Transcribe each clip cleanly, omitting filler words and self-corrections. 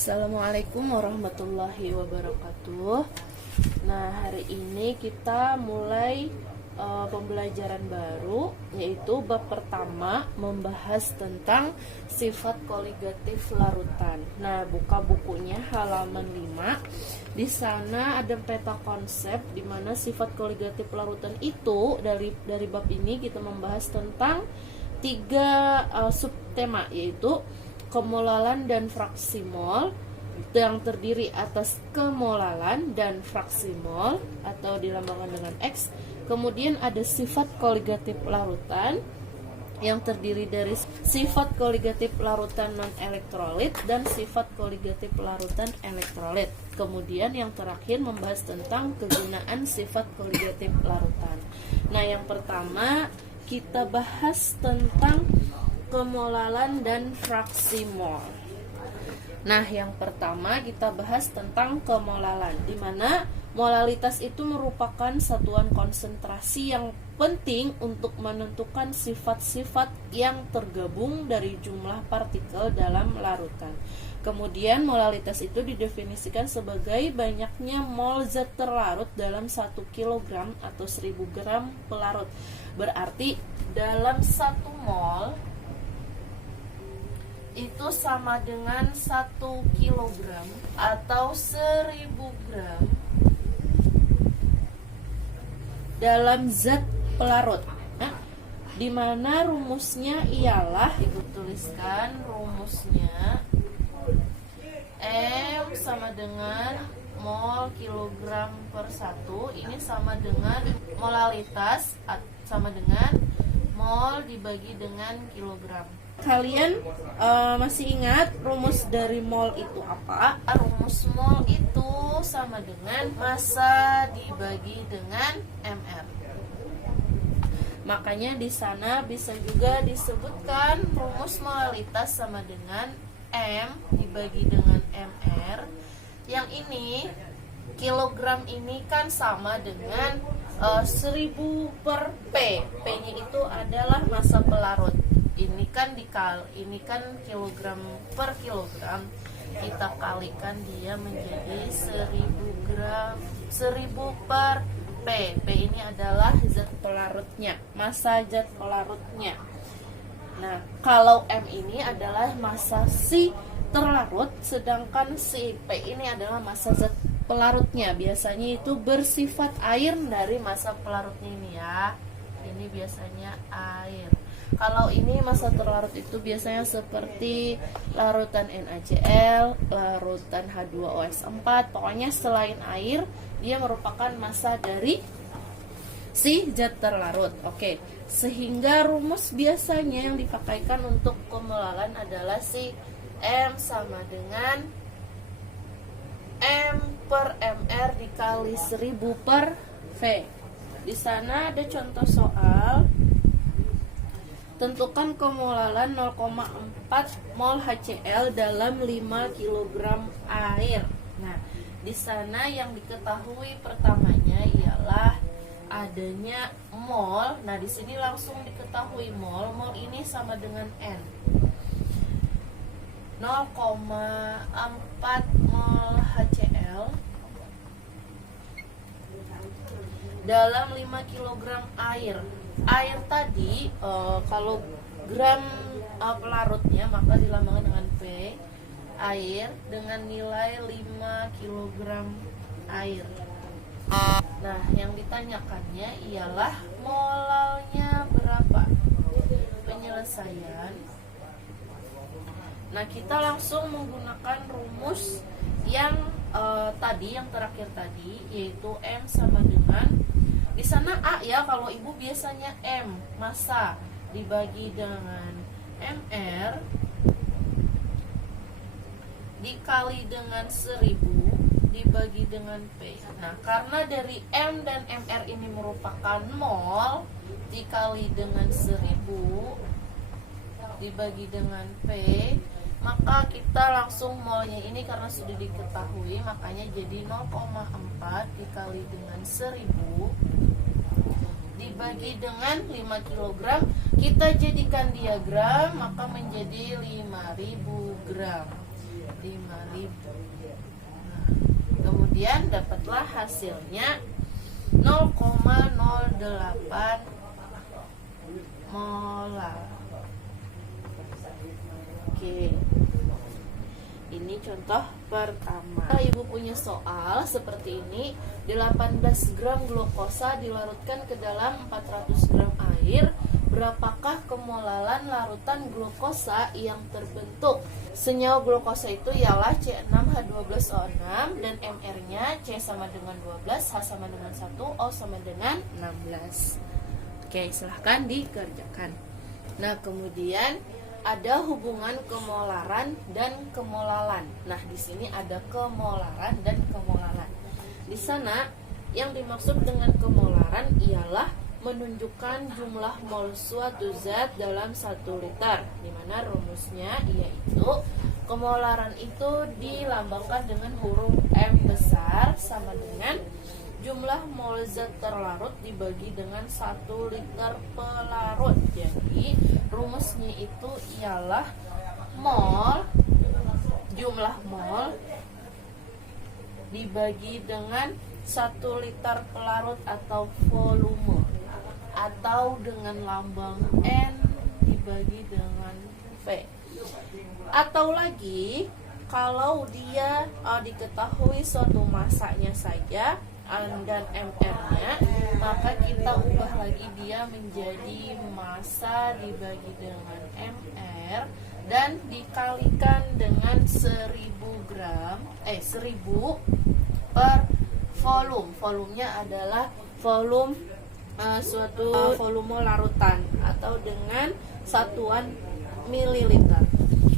Assalamualaikum warahmatullahi wabarakatuh. Nah, hari ini kita mulai pembelajaran baru, yaitu bab pertama membahas tentang sifat koligatif larutan. Nah, buka bukunya halaman 5. Di sana ada peta konsep di mana sifat koligatif larutan itu dari bab ini kita membahas tentang 3 subtema, yaitu kemolalan dan fraksi mol, yang terdiri atas kemolalan dan fraksi mol atau dilambangkan dengan X. Kemudian ada sifat koligatif larutan yang terdiri dari sifat koligatif larutan non elektrolit dan sifat koligatif larutan elektrolit. Kemudian yang terakhir membahas tentang kegunaan sifat koligatif larutan. Nah, yang pertama kita bahas tentang kemolalan dan fraksi mol. Nah, yang pertama kita bahas tentang kemolalan, di mana molalitas itu merupakan satuan konsentrasi yang penting untuk menentukan sifat-sifat yang tergabung dari jumlah partikel dalam larutan. Kemudian molalitas itu didefinisikan sebagai banyaknya mol zat terlarut dalam 1 kg atau 1000 gram pelarut. Berarti dalam 1 mol itu sama dengan 1 kilogram atau 1000 gram dalam zat pelarut. Nah, di mana rumusnya ialah, ibu tuliskan rumusnya, M sama dengan mol kilogram per 1. Ini sama dengan molalitas sama dengan mol dibagi dengan kilogram. Kalian masih ingat rumus dari mol itu apa? Rumus mol itu sama dengan massa dibagi dengan mR. Makanya di sana bisa juga disebutkan rumus molalitas sama dengan M dibagi dengan mR. Yang ini kilogram ini kan sama dengan 1000 per P. P-nya itu adalah massa pelarut. Ini kan kilogram per kilogram, kita kalikan dia menjadi 1000 gram, 1000 per P. P ini adalah zat pelarutnya, massa zat pelarutnya. Nah, kalau M ini adalah massa si terlarut, sedangkan si P ini adalah massa zat pelarutnya. Biasanya itu bersifat air dari massa pelarutnya ini ya. Ini biasanya air. Kalau ini massa terlarut itu biasanya seperti larutan NaCl, larutan H2OS4. Pokoknya selain air, dia merupakan massa dari si zat terlarut. Oke, sehingga rumus biasanya yang dipakaikan untuk kemolalan adalah si M sama dengan M per mR dikali 1000 per V. Di sana ada contoh soal. Tentukan kemolalan 0,4 mol HCl dalam 5 kg air. Nah, di sana yang diketahui pertamanya ialah adanya mol. Nah, di sini langsung diketahui mol. Mol ini sama dengan N. 0,4 mol HCl dalam 5 kg air. Air tadi kalau gram pelarutnya maka dilambangkan dengan P. Air dengan nilai 5 kg air. Nah, yang ditanyakannya ialah molalnya berapa. Penyelesaian. Nah, kita langsung menggunakan rumus yang yang terakhir tadi, yaitu M sama dengan, di sana A ya, kalau ibu biasanya M, massa dibagi dengan mR dikali dengan 1000 dibagi dengan P. Nah, karena dari M dan mR ini merupakan mol, dikali dengan 1000 dibagi dengan P, maka kita langsung molnya ini karena sudah diketahui, makanya jadi 0,4 dikali dengan 1000 dibagi dengan 5 kg. Kita jadikan diagram, maka menjadi 5000 gram. 5.000. Nah, kemudian dapatlah hasilnya 0,08 molar. Oke, ini contoh pertama. Ibu punya soal seperti ini. 18 gram glukosa dilarutkan ke dalam 400 gram air. Berapakah kemolaran larutan glukosa yang terbentuk? Senyawa glukosa itu ialah C6H12O6 dan MR-nya C sama dengan 12, H sama dengan 1, O sama dengan 16. Oke, silahkan dikerjakan. Nah, kemudian ada hubungan kemolaran dan kemolalan. Nah, di sini ada kemolaran dan kemolalan. Di sana yang dimaksud dengan kemolaran ialah menunjukkan jumlah mol suatu zat dalam 1 liter, di mana rumusnya yaitu kemolaran itu dilambangkan dengan huruf M besar sama dengan jumlah mol zat terlarut dibagi dengan 1 liter pelarut. Jadi rumusnya itu ialah mol, jumlah mol dibagi dengan 1 liter pelarut atau volume, atau dengan lambang N dibagi dengan V. Atau lagi, kalau dia diketahui suatu masanya saja dan MR-nya, maka kita ubah lagi dia menjadi massa dibagi dengan MR dan dikalikan dengan 1000 per volume. Volumenya adalah volume suatu volume larutan atau dengan satuan mililiter.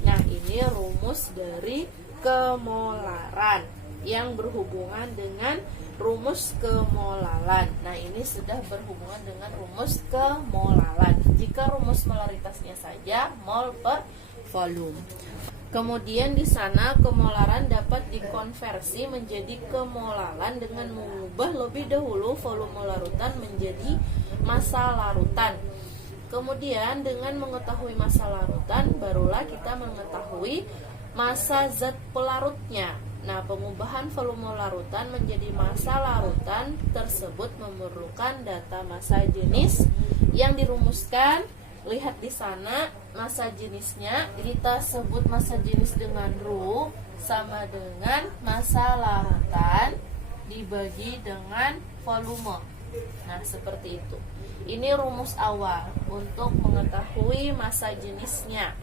Nah, ini rumus dari kemolaran yang berhubungan dengan rumus kemolalan. Nah, ini sudah berhubungan dengan rumus kemolalan. Jika rumus molaritasnya saja mol per volume. Kemudian di sana kemolaran dapat dikonversi menjadi kemolalan dengan mengubah lebih dahulu volume larutan menjadi massa larutan. Kemudian dengan mengetahui massa larutan, barulah kita mengetahui massa zat pelarutnya. Nah, pengubahan volume larutan menjadi massa larutan tersebut memerlukan data massa jenis yang dirumuskan. Lihat di sana massa jenisnya, kita sebut massa jenis dengan Rho sama dengan massa larutan dibagi dengan volume. Nah, seperti itu. Ini rumus awal untuk mengetahui massa jenisnya.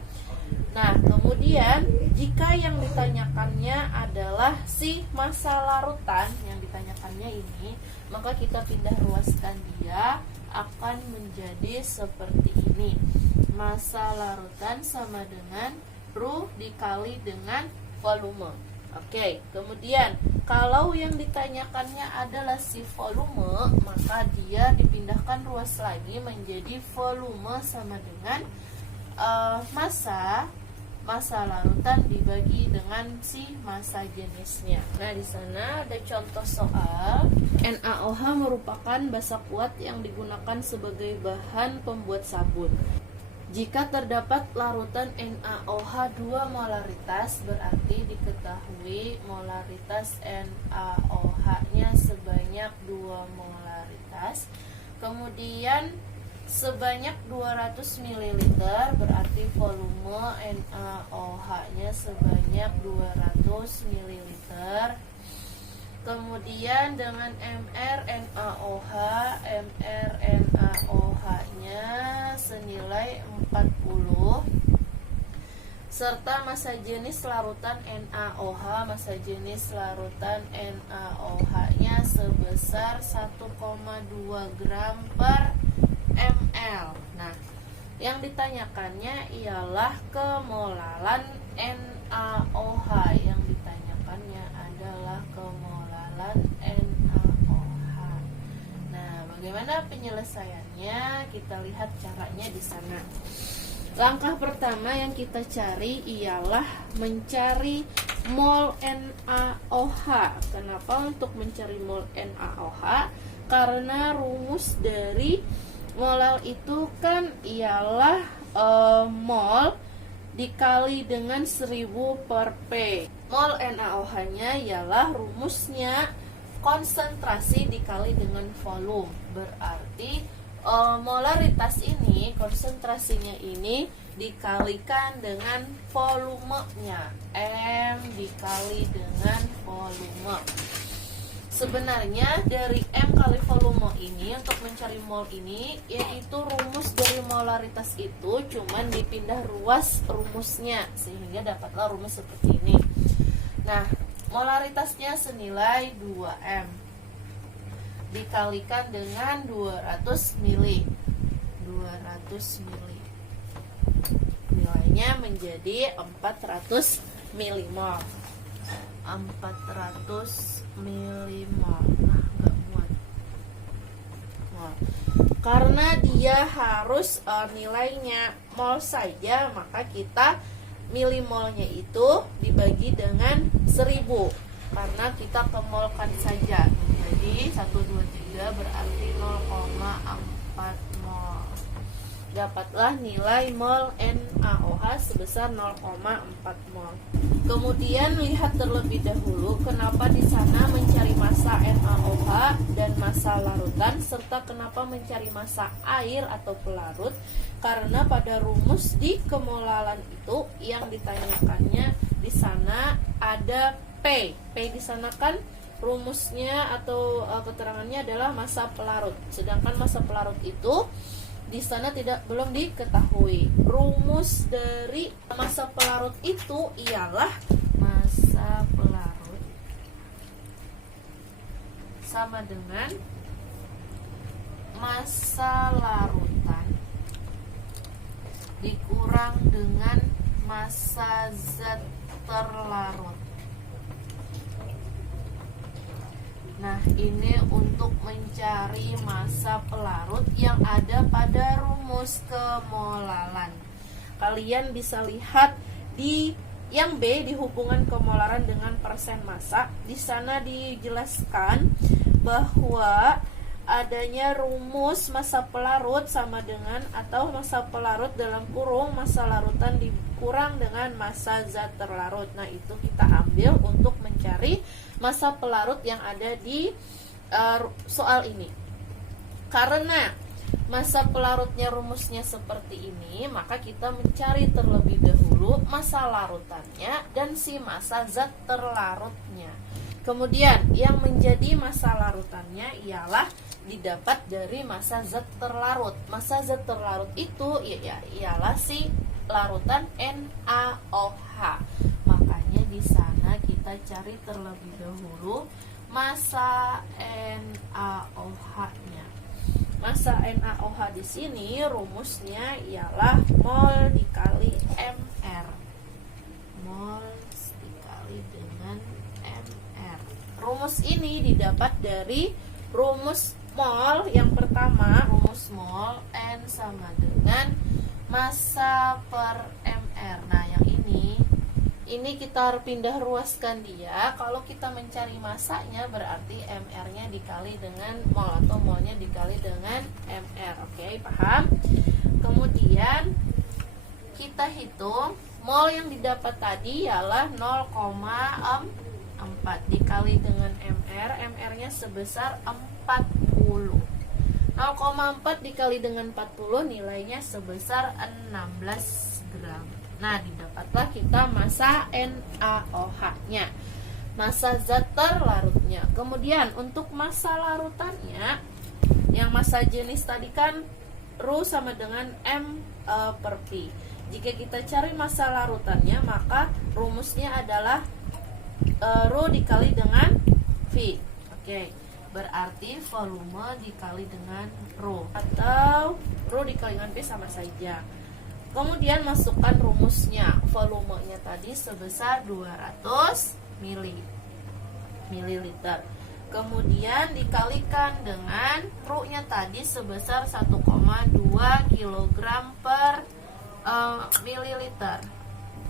Nah, kemudian jika yang ditanyakannya adalah si massa larutan yang ditanyakannya ini, maka kita pindah ruaskan dia akan menjadi seperti ini. Massa larutan sama dengan Rho dikali dengan volume. Oke, kemudian kalau yang ditanyakannya adalah si volume, maka dia dipindahkan ruas lagi menjadi volume sama dengan massa larutan dibagi dengan si massa jenisnya. Nah, di sana ada contoh soal. NaOH merupakan basa kuat yang digunakan sebagai bahan pembuat sabun. Jika terdapat larutan NaOH 2 molaritas, berarti diketahui molaritas NaOH-nya sebanyak 2 molaritas. Kemudian sebanyak 200 ml, berarti volume NaOH-nya sebanyak 200 ml. Kemudian dengan MrNaOH-nya senilai 40, serta massa jenis larutan NaOH, massa jenis larutan NaOH-nya sebesar 1,2 gram per ml. Nah, yang ditanyakannya ialah kemolaran NaOH. Yang ditanyakannya adalah kemolaran NaOH. Nah, bagaimana penyelesaiannya? Kita lihat caranya di sana. Langkah pertama yang kita cari ialah mencari mol NaOH. Kenapa untuk mencari mol NaOH? Karena rumus dari molal itu kan ialah mol dikali dengan 1000 per P. Mol NaOH-nya ialah rumusnya konsentrasi dikali dengan volume. Berarti molaritas ini, konsentrasinya ini dikalikan dengan volumenya. M dikali dengan volume. Sebenarnya dari M kali volume ini untuk mencari mol ini, yaitu rumus dari molaritas itu cuman dipindah ruas rumusnya sehingga dapatlah rumus seperti ini. Nah, molaritasnya senilai 2M dikalikan dengan 200 mili. 200 mili. Nilainya menjadi 400 milimol. 400 milimol. Nah, enggak muat. Mol. Karena dia harus nilainya mol saja, maka kita milimolnya itu dibagi dengan 1000 karena kita kemolkan saja. Jadi 1, 2, 3 berarti 0,4 mol. Dapatlah nilai mol NaOH sebesar 0,4 mol. Kemudian lihat terlebih dahulu kenapa di sana mencari massa NaOH dan massa larutan serta kenapa mencari massa air atau pelarut. Karena pada rumus di kemolalan itu yang ditanyakannya di sana ada P. P di sana kan rumusnya atau keterangannya adalah massa pelarut. Sedangkan massa pelarut itu di sana belum diketahui. Rumus dari massa pelarut itu ialah massa pelarut sama dengan massa larutan dikurang dengan massa zat terlarut. Nah, ini untuk mencari massa pelarut yang ada pada rumus kemolalan. Kalian bisa lihat di yang B di hubungan kemolaran dengan persen massa. Di sana dijelaskan bahwa adanya rumus massa pelarut sama dengan atau massa pelarut dalam kurung massa larutan dikurang dengan massa zat terlarut. Nah, itu kita ambil untuk mencari massa pelarut yang ada di soal ini. Karena massa pelarutnya rumusnya seperti ini, maka kita mencari terlebih dahulu massa larutannya dan si massa zat terlarutnya. Kemudian yang menjadi massa larutannya ialah didapat dari massa zat terlarut. Massa zat terlarut itu ialah si larutan NaOH. Makanya di sana kita cari terlebih dahulu massa NaOH-nya. Massa NaOH di sini rumusnya ialah mol dikali mR. Mol dikali dengan mR. Rumus ini didapat dari rumus mol yang pertama, rumus mol N sama dengan massa per mR. Nah, yang ini kita pindah ruaskan dia. Kalau kita mencari massanya berarti mR-nya dikali dengan mol atau molnya dikali dengan mR. Oke, paham? Kemudian kita hitung mol yang didapat tadi ialah 0,4 dikali dengan mR. MR-nya sebesar 40. 0,4 dikali dengan 40 nilainya sebesar 16 gram. Nah, didapatlah kita massa NaOH-nya, massa zat terlarutnya. Kemudian untuk massa larutannya, yang massa jenis tadi kan Rho sama dengan M per P. Jika kita cari massa larutannya, maka rumusnya adalah Rho dikali dengan V. Oke, berarti volume dikali dengan Rho, atau Rho dikali dengan V sama saja. Kemudian masukkan rumusnya. Volumenya tadi sebesar 200 mililiter. Kemudian dikalikan dengan Rho-nya tadi sebesar 1,2 kg per mililiter.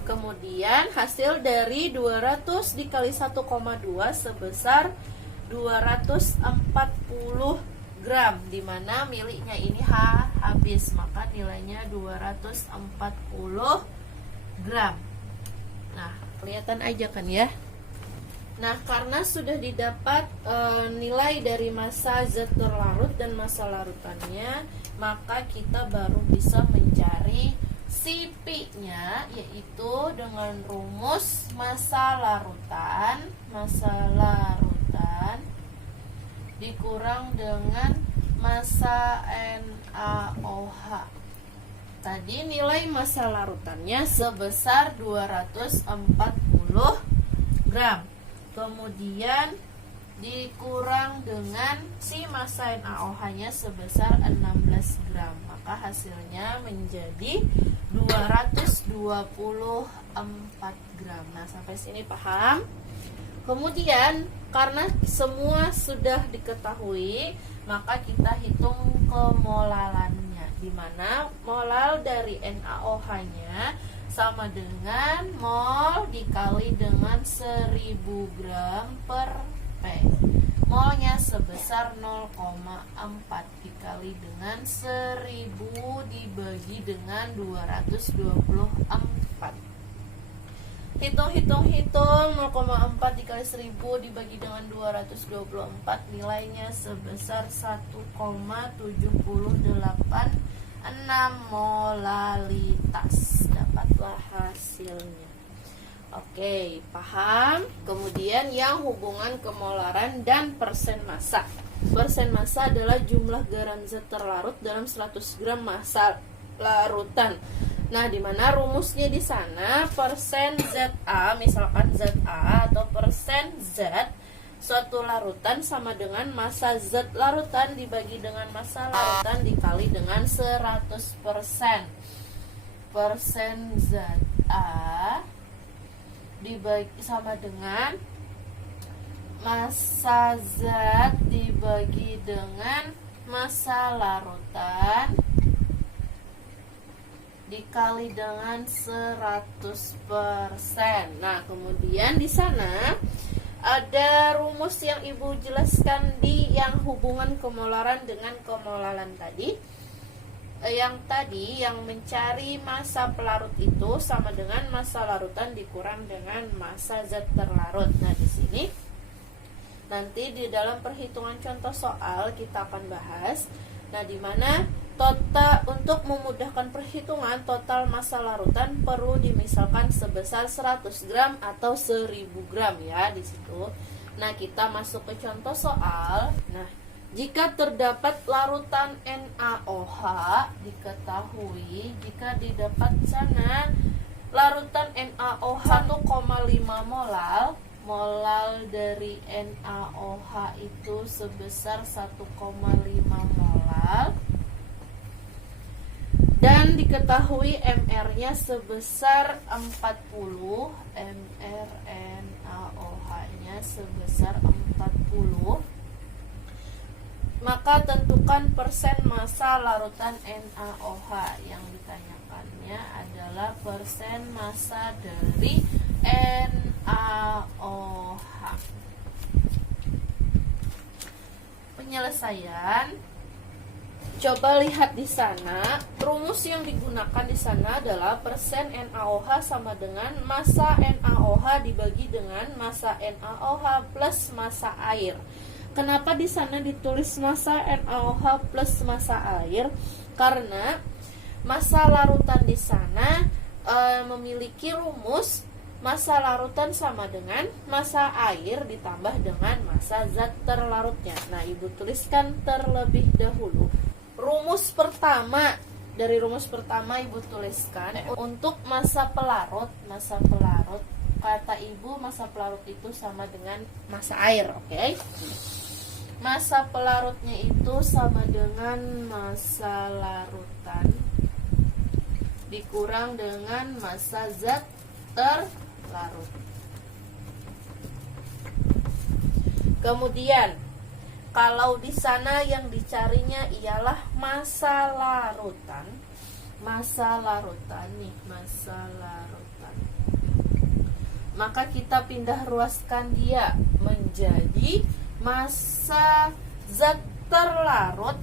Kemudian hasil dari 200 dikali 1,2 sebesar 240 gram, dimana miliknya ini habis, maka nilainya 240 gram. Nah, kelihatan aja kan ya. Nah, karena sudah didapat nilai dari massa zat terlarut dan massa larutannya, maka kita baru bisa mencari si Pi-nya, yaitu dengan rumus massa larutan dikurang dengan massa NaOH. Tadi nilai massa larutannya sebesar 240 gram. Kemudian dikurang dengan si massa NaOH-nya sebesar 16 gram. Maka hasilnya menjadi 224 gram. Nah, sampai sini paham? Kemudian karena semua sudah diketahui, maka kita hitung kemolalannya, di mana molal dari NaOH-nya sama dengan mol dikali dengan 1000 gram per P. Molnya sebesar 0,4 dikali dengan 1000 dibagi dengan 224. Hitung 0,4 dikali 1000 dibagi dengan 224, nilainya sebesar 1,786 molalitas. Dapatlah hasilnya. Oke, paham? Kemudian yang hubungan kemolaran dan persen massa. Persen massa adalah jumlah garam zat terlarut dalam 100 gram massa larutan. Nah, di mana rumusnya di sana persen Za, misalkan Za atau persen zat suatu larutan sama dengan massa zat larutan dibagi dengan massa larutan dikali dengan 100%. Persen Za dibagi sama dengan massa zat dibagi dengan massa larutan dikali dengan 100%. Nah, kemudian di sana ada rumus yang Ibu jelaskan di yang hubungan kemolaran dengan kemolalan tadi. Yang mencari massa pelarut itu sama dengan massa larutan dikurang dengan massa zat terlarut. Nah, di sini nanti di dalam perhitungan contoh soal kita akan bahas. Nah, di mana total untuk memudahkan perhitungan total massa larutan perlu dimisalkan sebesar 100 gram atau 1000 gram ya di situ. Nah, kita masuk ke contoh soal. Nah, jika terdapat larutan NaOH, diketahui jika didapat sana larutan NaOH 1,5 molal dari NaOH itu sebesar 1,5 molal. Dan diketahui MR-nya sebesar 40, MR NaOH-nya sebesar 40. Maka tentukan persen massa larutan NaOH. Yang ditanyakannya adalah persen massa dari NaOH. Penyelesaian. Coba lihat di sana, rumus yang digunakan di sana adalah persen NaOH sama dengan massa NaOH dibagi dengan massa NaOH plus massa air. Kenapa di sana ditulis massa NaOH plus massa air? Karena massa larutan di sana memiliki rumus massa larutan sama dengan massa air ditambah dengan massa zat terlarutnya. Nah, Ibu tuliskan terlebih dahulu. Rumus pertama, dari rumus pertama Ibu tuliskan untuk massa pelarut, kata Ibu massa pelarut itu sama dengan massa air, oke? Massa pelarutnya itu sama dengan massa larutan dikurang dengan massa zat terlarut. Kemudian kalau di sana yang dicarinya ialah massa larutan nih, massa larutan. Maka kita pindah ruaskan dia menjadi massa zat terlarut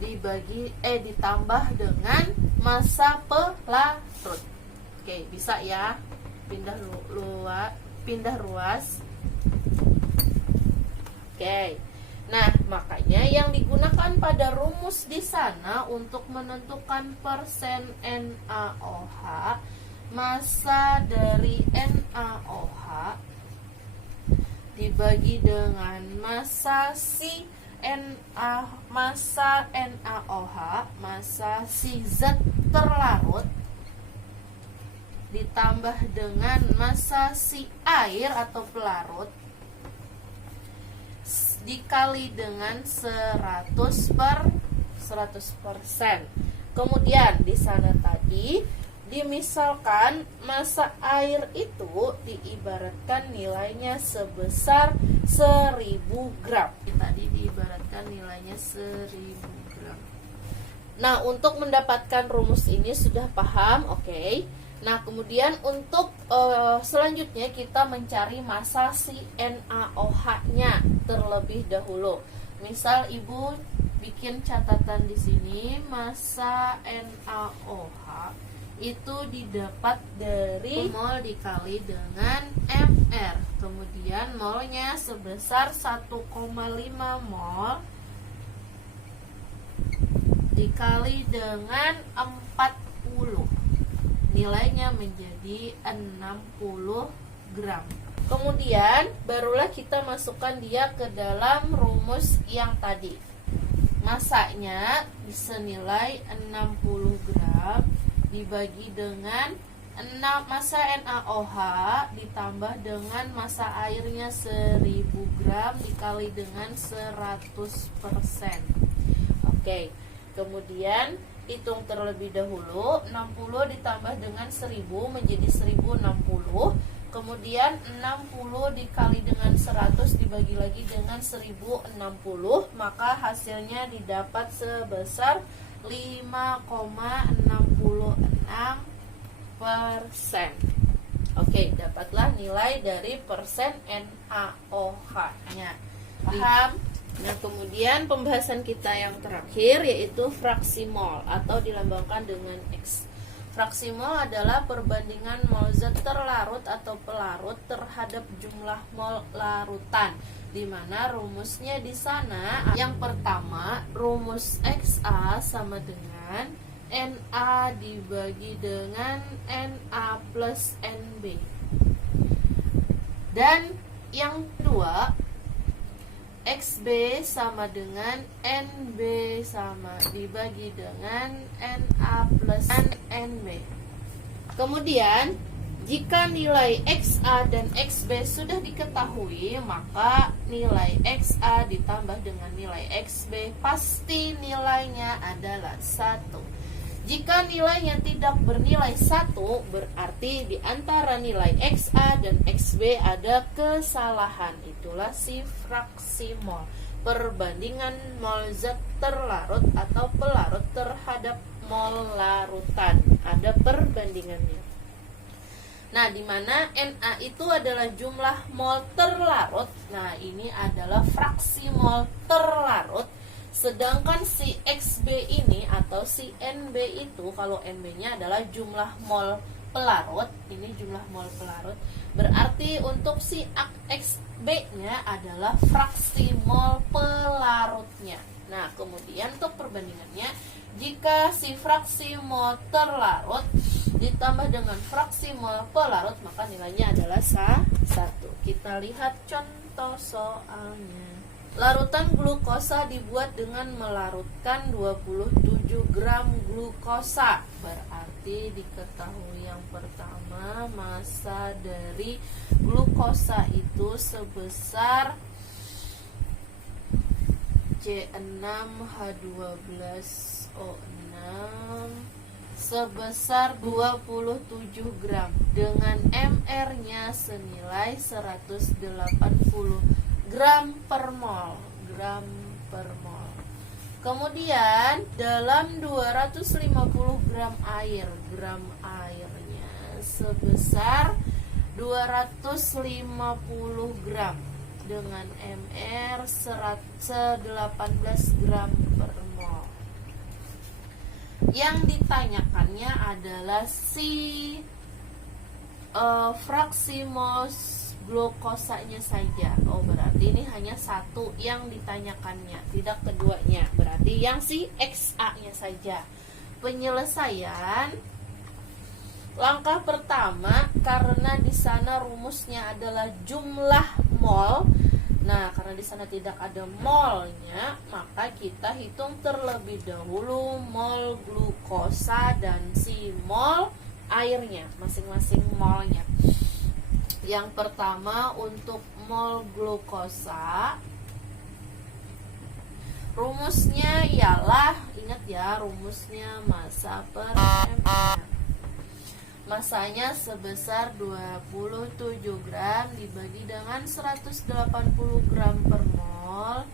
ditambah dengan massa pelarut. Oke, bisa ya. Pindah ruas. Oke. Nah, makanya yang digunakan pada rumus di sana untuk menentukan persen NaOH, massa dari NaOH dibagi dengan massa NaOH, massa si zat terlarut ditambah dengan massa si air atau pelarut dikali dengan 100%. Kemudian di sana tadi dimisalkan massa air itu diibaratkan nilainya sebesar 1000 gram. Tadi diibaratkan nilainya 1000 gram. Nah, untuk mendapatkan rumus ini sudah paham, oke? Nah, kemudian untuk selanjutnya kita mencari massa si NaOH-nya terlebih dahulu. Misal Ibu bikin catatan di sini, massa NaOH itu didapat dari mol dikali dengan mR. Kemudian molnya sebesar 1,5 mol dikali dengan 40. Nilainya menjadi 60 gram. Kemudian barulah kita masukkan dia ke dalam rumus yang tadi. Massanya senilai 60 gram dibagi dengan massa NaOH ditambah dengan massa airnya 1000 gram dikali dengan 100%. Oke, kemudian hitung terlebih dahulu. 60 ditambah dengan 1000 menjadi 1060. Kemudian 60 dikali dengan 100 dibagi lagi dengan 1060, maka hasilnya didapat sebesar 5,66%. Oke, dapatlah nilai dari persen NaOH-nya. Paham? Nah, kemudian pembahasan kita yang terakhir yaitu fraksi mol atau dilambangkan dengan X. Fraksi mol adalah perbandingan mol zat terlarut atau pelarut terhadap jumlah mol larutan, di mana rumusnya di sana yang pertama rumus XA sama dengan Na dibagi dengan Na plus NB, dan yang kedua XB sama dengan NB sama dibagi dengan Na plus NB. Kemudian jika nilai XA dan XB sudah diketahui, maka nilai XA ditambah dengan nilai XB pasti nilainya adalah 1. Jika nilainya tidak bernilai 1, berarti di antara nilai XA dan XB ada kesalahan. Itulah si fraksi mol, perbandingan mol zat terlarut atau pelarut terhadap mol larutan. Ada perbandingannya. Nah, di mana Na itu adalah jumlah mol terlarut. Nah, ini adalah fraksi mol terlarut. Sedangkan si XB ini atau si NB itu, kalau NB-nya adalah jumlah mol pelarut, ini jumlah mol pelarut, berarti untuk si XB-nya adalah fraksi mol pelarutnya. Nah, kemudian untuk perbandingannya, jika si fraksi mol terlarut ditambah dengan fraksi mol pelarut, maka nilainya adalah 1. Kita lihat contoh soalnya. Larutan glukosa dibuat dengan melarutkan 27 gram glukosa. Berarti diketahui yang pertama massa dari glukosa itu sebesar C6H12O6 sebesar 27 gram dengan MR-nya senilai 180 gram per mol. Kemudian dalam 250 gram air, gram airnya sebesar 250 gram dengan MR 18 gram per mol. Yang ditanyakannya adalah si fraksi mol glukosanya saja. Oh, berarti ini hanya satu yang ditanyakannya, tidak keduanya. Berarti yang si XA-nya saja. Penyelesaian langkah pertama, karena di sana rumusnya adalah jumlah mol. Nah, karena di sana tidak ada molnya, maka kita hitung terlebih dahulu mol glukosa dan si mol airnya, masing-masing molnya. Yang pertama untuk mol glukosa, rumusnya ialah, ingat ya, rumusnya massa per ml. Masanya sebesar 27 gram dibagi dengan 180 gram per mol.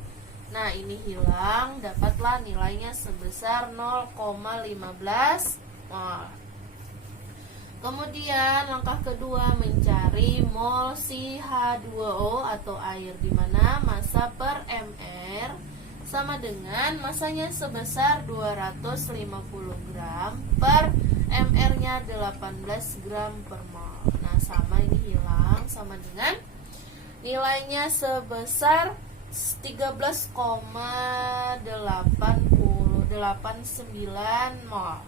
Nah, ini hilang, dapatlah nilainya sebesar 0,15 mol. Kemudian langkah kedua, mencari mol si H2O atau air, di mana massa per mR sama dengan masanya sebesar 250 gram per mR-nya 18 gram per mol. Nah, sama, ini hilang, sama dengan nilainya sebesar 13,889 mol.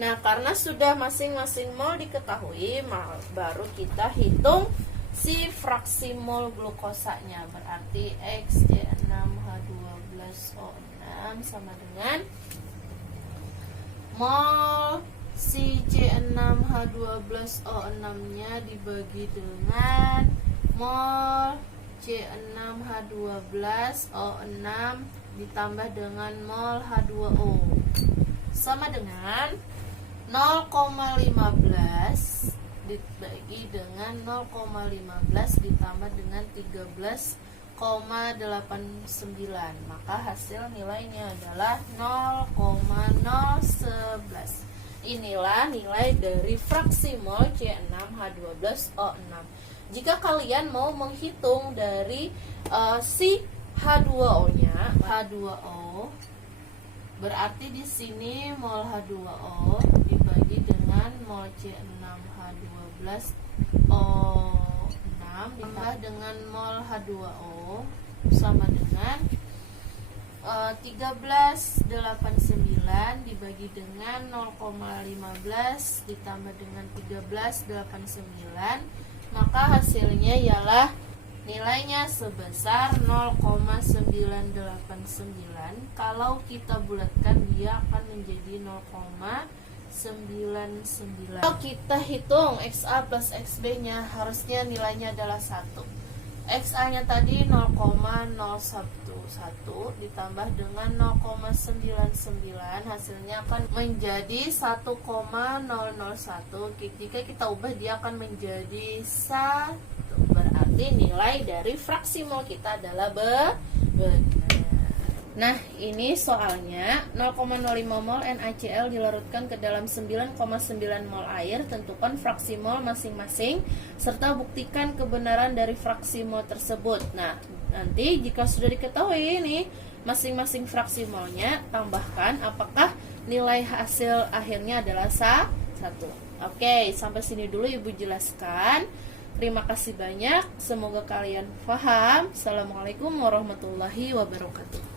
Nah, karena sudah masing-masing mol diketahui, baru kita hitung si fraksi mol glukosanya. Berarti XC6H12O6 sama dengan mol si C6H12O6-nya dibagi dengan mol C6H12O6 ditambah dengan mol H2O sama dengan 0,15 dibagi dengan 0,15 ditambah dengan 13,89, maka hasil nilainya adalah 0,011. Inilah nilai dari fraksi mol C6H12O6. Jika kalian mau menghitung dari si H2O-nya, H2O berarti di sini mol H2O dibagi dengan mol C6H12O6 ditambah dengan mol H2O sama dengan 1389 dibagi dengan 0,15 ditambah dengan 1389, maka hasilnya ialah nilainya sebesar 0,989. Kalau kita bulatkan, dia akan menjadi 0,99. Kalau kita hitung XA plus XB nya, harusnya nilainya adalah 1. XA nya tadi 0,011 ditambah dengan 0,99, hasilnya akan menjadi 1,001. Jika kita ubah, dia akan menjadi 1. Berarti nilai dari fraksi mol kita adalah benar. Nah, ini soalnya 0,05 mol NaCl dilarutkan ke dalam 9,9 mol air. Tentukan fraksi mol masing-masing serta buktikan kebenaran dari fraksi mol tersebut. Nah, nanti jika sudah diketahui ini masing-masing fraksi molnya, tambahkan apakah nilai hasil akhirnya adalah 1. Oke, sampai sini dulu Ibu jelaskan. Terima kasih banyak, semoga kalian paham. Assalamualaikum warahmatullahi wabarakatuh.